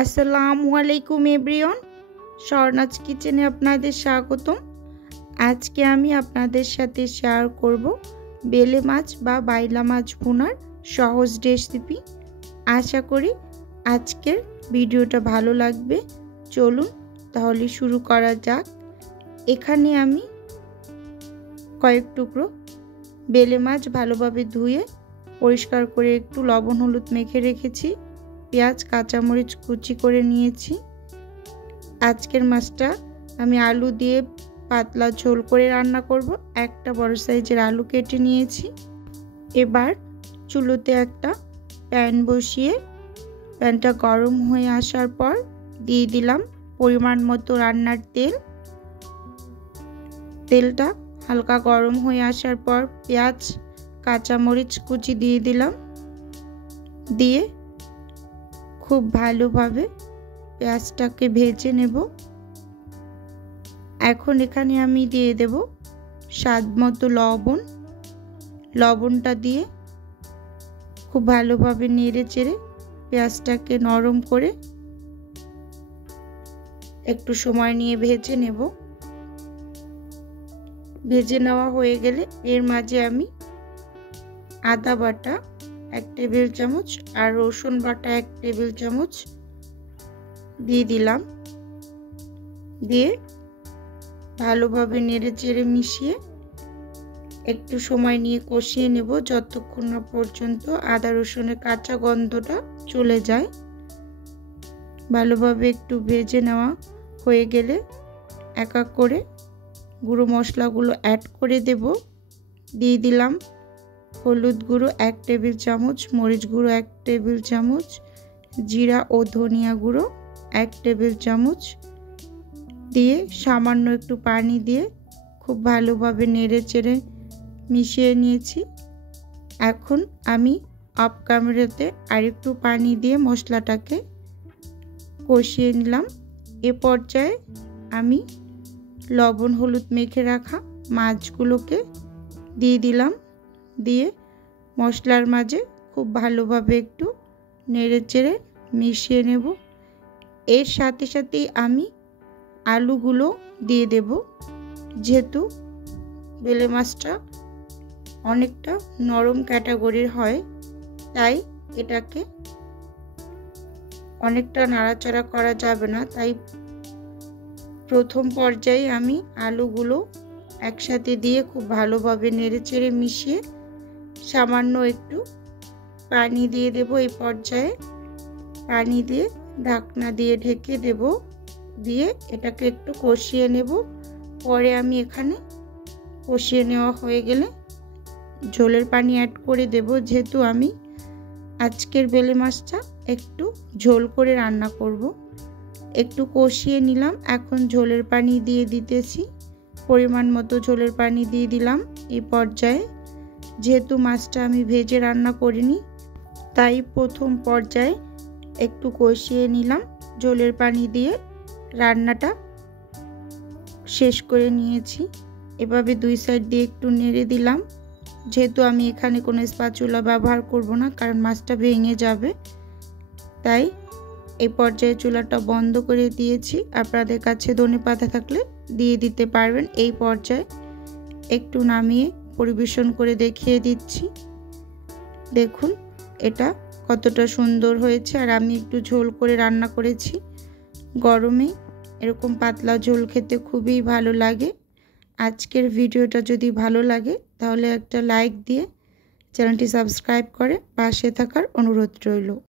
আসসালামু আলাইকুম এভরিওয়ান, স্বর্ণাজ কিচেনে আপনাদের স্বাগতম। আজকে আমি আপনাদের সাথে শেয়ার করব বেলে মাছ বা বাইলা মাছ ভুনার সহজ রেসিপি। আশা করি আজকের ভিডিওটা ভালো লাগবে। চলুন তাহলে শুরু করা যাক। এখানে আমি কয়েক টুকরো বেলে মাছ ভালোভাবে ধুয়ে পরিষ্কার করে একটু লবণ হলুদ মেখে রেখেছি। পেঁয়াজ কাঁচামরিচ কুচি করে নিয়েছি। আজকের মাছটা আমি আলু দিয়ে পাতলা ঝোল করে রান্না করব। একটা বড় সাইজের আলু কেটে নিয়েছি। এবার চুলোতে একটা প্যান বসিয়ে প্যানটা গরম হয়ে আসার পর দিয়ে দিলাম পরিমাণ মতো রান্নার তেল। তেলটা হালকা গরম হয়ে আসার পর পেঁয়াজ কাঁচামরিচ কুচি দিয়ে দিলাম। দিয়ে খুব ভালোভাবে পেঁয়াজটাকে ভেজে নেব। এখন এখানে আমি দিয়ে দেব স্বাদ মতো লবণ। লবণটা দিয়ে খুব ভালোভাবে নেড়ে চেড়ে পেঁয়াজটাকে নরম করে একটু সময় নিয়ে ভেজে নেব। ভেজে নেওয়া হয়ে গেলে এর মাঝে আমি আদা বাটা 1 টেবিল চামচ আর রসুন বাটা 1 টেবিল চামচ দিয়ে দিলাম। দিয়ে ভালোভাবে নেড়ে চেড়ে মিশিয়ে একটু সময় নিয়ে কষিয়ে নেব যতক্ষণ না পর্যন্ত আদা রসুনের কাঁচা গন্ধটা চলে যায়। ভালোভাবে একটু ভেজে নেওয়া হয়ে গেলে এক এক করে গুঁড়ো মশলাগুলো অ্যাড করে দেব। দিয়ে দিলাম হলুদ গুঁড়ো 1 টেবিল চামচ, মরিচ গুঁড়ো 1 টেবিল চামচ, জিরা ও ধনিয়া গুঁড়ো 1 টেবিল চামচ দিয়ে সামান্য একটু পানি দিয়ে খুব ভালোভাবে নেড়ে চেড়ে মিশিয়ে নিয়েছি। এখন আমি অফ ক্যামেরাতে আরেকটু পানি দিয়ে মশলাটাকে কষিয়ে নিলাম। এ পর্যায়ে আমি লবণ হলুদ মেখে রাখা মাছগুলোকে দিয়ে দিলাম। দিয়ে মশলার মাঝে খুব ভালোভাবে একটু নেড়ে চেড়ে মিশিয়ে নেব। এর সাথে সাথেই আমি আলুগুলো দিয়ে দেব। যেহেতু বেলে মাছটা অনেকটা নরম ক্যাটাগরির হয়, তাই এটাকে অনেকটা নাড়াচাড়া করা যাবে না। তাই প্রথম পর্যায়ে আমি আলুগুলো একসাথে দিয়ে খুব ভালোভাবে নেড়ে চেড়ে মিশিয়ে সামান্য একটু পানি দিয়ে দেব। এই পর্যায়ে পানি দিয়ে ঢাকনা দিয়ে ঢেকে দেব। দিয়ে এটাকে একটু কষিয়ে নেব। পরে আমি এখানে কষিয়ে নেওয়া হয়ে গেলে ঝোলের পানি অ্যাড করে দেব। যেহেতু আমি আজকের বেলে মাছটা একটু ঝোল করে রান্না করব। একটু কষিয়ে নিলাম। এখন ঝোলের পানি দিয়ে দিতেছি। পরিমাণ মতো ঝোলের পানি দিয়ে দিলাম। এই পর্যায়ে যেহেতু মাছটা আমি ভেজে রান্না করিনি, তাই প্রথম পর্যায়ে একটু কষিয়ে নিলাম। ঝোলের পানি দিয়ে রান্নাটা শেষ করে নিয়েছি। এভাবে দুই সাইড দিয়ে একটু নেড়ে দিলাম। যেহেতু আমি এখানে কোনো স্প্যাচুলা ব্যবহার করব না, কারণ মাছটা ভেঙে যাবে, তাই এই পর্যায়ে চুলাটা বন্ধ করে দিয়েছি। আপনাদের কাছে ধনেপাতা থাকলে দিয়ে দিতে পারবেন। এই পর্যায়ে একটু নামিয়ে পরিবেশন করে দেখিয়ে দিচ্ছি। দেখুন এটা কতটা সুন্দর হয়েছে। আর আমি একটু ঝোল করে রান্না করেছি। গরমে এরকম পাতলা ঝোল খেতে খুবই ভালো লাগে। আজকের ভিডিওটা যদি ভালো লাগে তাহলে একটা লাইক দিয়ে চ্যানেলটি সাবস্ক্রাইব করে পাশে থাকার অনুরোধ রইল।